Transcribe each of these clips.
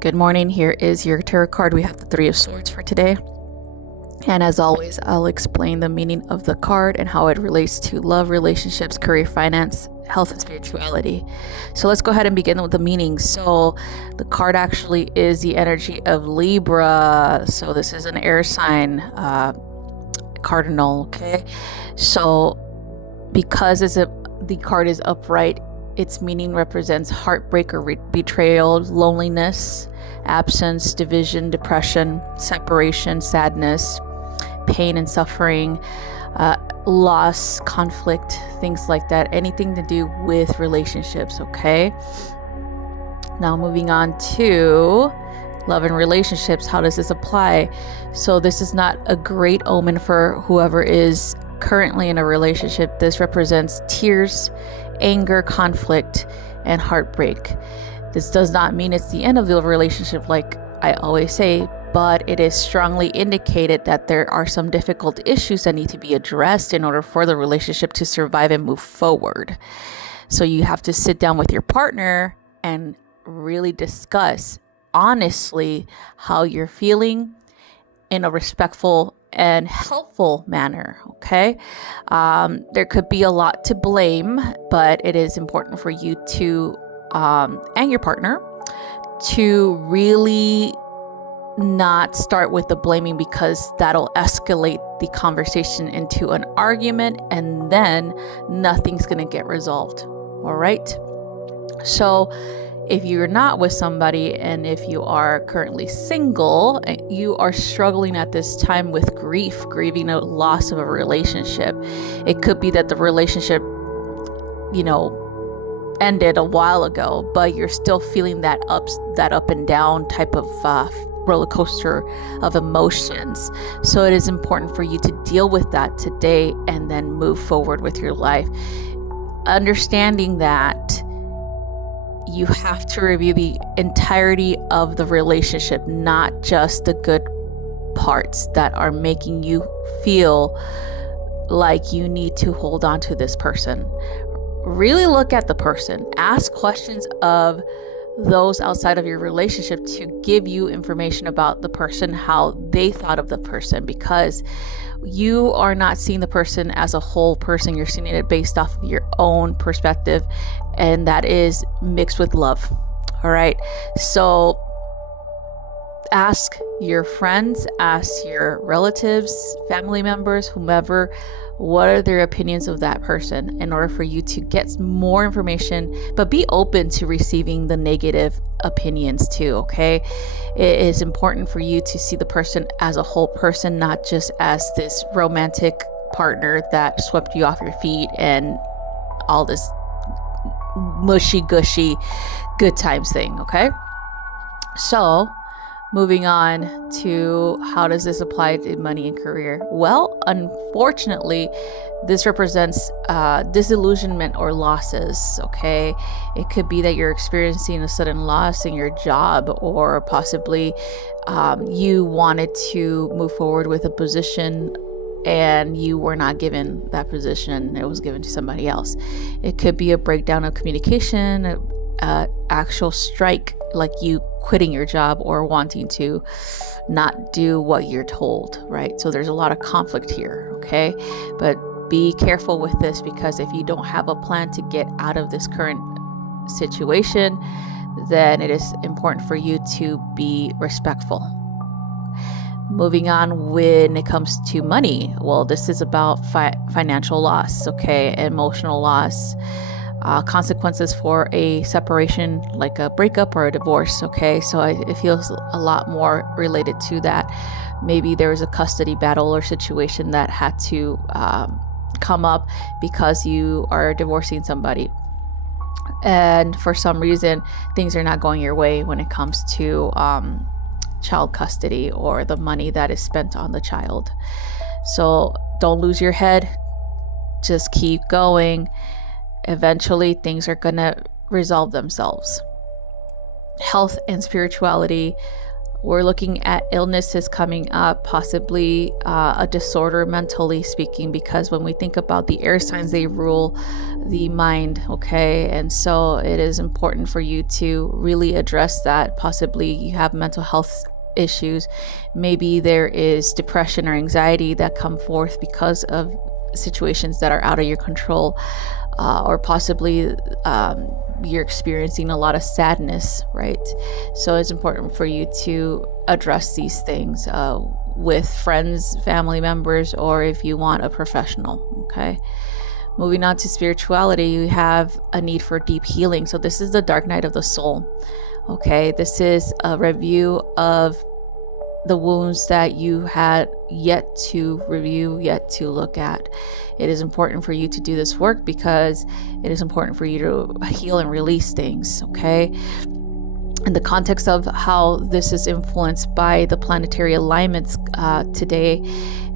Good morning. Here is your tarot card. We have the Three of Swords for today. And as always, I'll explain the meaning of the card and how it relates to love, relationships, career, finance, health, and spirituality. So let's go ahead and begin with the meaning. So the card actually is the energy of Libra. So this is an air sign, cardinal, okay? So because the card is upright, its meaning represents heartbreak or betrayal, loneliness, absence, division, depression, separation, sadness, pain and suffering, loss, conflict, things like that. Anything to do with relationships, okay? Now moving on to love and relationships. How does this apply? So this is not a great omen for whoever is currently in a relationship. This represents tears, anger, conflict, and heartbreak. This does not mean it's the end of the relationship, like I always say, but it is strongly indicated that there are some difficult issues that need to be addressed in order for the relationship to survive and move forward. So you have to sit down with your partner and really discuss honestly how you're feeling in a respectful and helpful manner, okay? There could be a lot to blame, but it is important for you to, and your partner, to really not start with the blaming, because that'll escalate the conversation into an argument and then nothing's gonna get resolved, all right? So if you're not with somebody and if you are currently single, you are struggling at this time with grieving a loss of a relationship. It could be that the relationship, ended a while ago, but you're still feeling that up and down type of roller coaster of emotions. So it is important for you to deal with that today and then move forward with your life. Understanding that you have to review the entirety of the relationship, not just the good parts that are making you feel like you need to hold on to this person. Really look at the person. Ask questions of those outside of your relationship to give you information about the person, how they thought of the person, because you are not seeing the person as a whole person. You're seeing it based off of your own perspective, and that is mixed with love. All right. So ask your friends, ask your relatives, family members, whomever, what are their opinions of that person in order for you to get more information, but be open to receiving the negative opinions too, okay? It is important for you to see the person as a whole person, not just as this romantic partner that swept you off your feet and all this mushy gushy good times thing, okay? So moving on to how does this apply to money and career? Well, unfortunately, this represents disillusionment or losses, okay? It could be that you're experiencing a sudden loss in your job, or possibly you wanted to move forward with a position and you were not given that position. It was given to somebody else. It could be a breakdown of communication, actual strike, like you quitting your job or wanting to not do what you're told, right? So there's a lot of conflict here, okay? But be careful with this, because if you don't have a plan to get out of this current situation, then it is important for you to be respectful. Moving on, when it comes to money, well, this is about financial loss, okay? Emotional loss. Consequences for a separation, like a breakup or a divorce, okay? So it feels a lot more related to that. Maybe there was a custody battle or situation that had to come up because you are divorcing somebody, and for some reason things are not going your way when it comes to child custody or the money that is spent on the child. So don't lose your head, just keep going. Eventually things are gonna resolve themselves. Health and spirituality. We're looking at illnesses coming up, possibly a disorder mentally speaking, because when we think about the air signs, they rule the mind, okay? And so it is important for you to really address that. Possibly you have mental health issues. Maybe there is depression or anxiety that come forth because of situations that are out of your control, or possibly you're experiencing a lot of sadness, right? So it's important for you to address these things with friends, family members, or if you want a professional, okay? Moving on to spirituality, you have a need for deep healing. So this is the dark night of the soul, okay? This is a review of the wounds that you had yet to review, yet to look at. It is important for you to do this work because it is important for you to heal and release things, okay? In the context of how this is influenced by the planetary alignments today,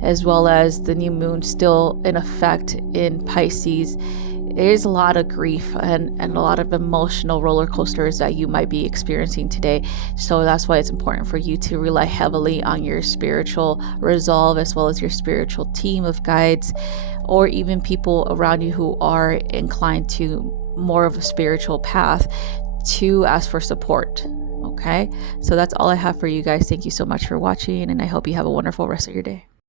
as well as the new moon still in effect in Pisces, there's a lot of grief and a lot of emotional roller coasters that you might be experiencing today. So that's why it's important for you to rely heavily on your spiritual resolve, as well as your spiritual team of guides, or even people around you who are inclined to more of a spiritual path, to ask for support. Okay, so that's all I have for you guys. Thank you so much for watching, and I hope you have a wonderful rest of your day.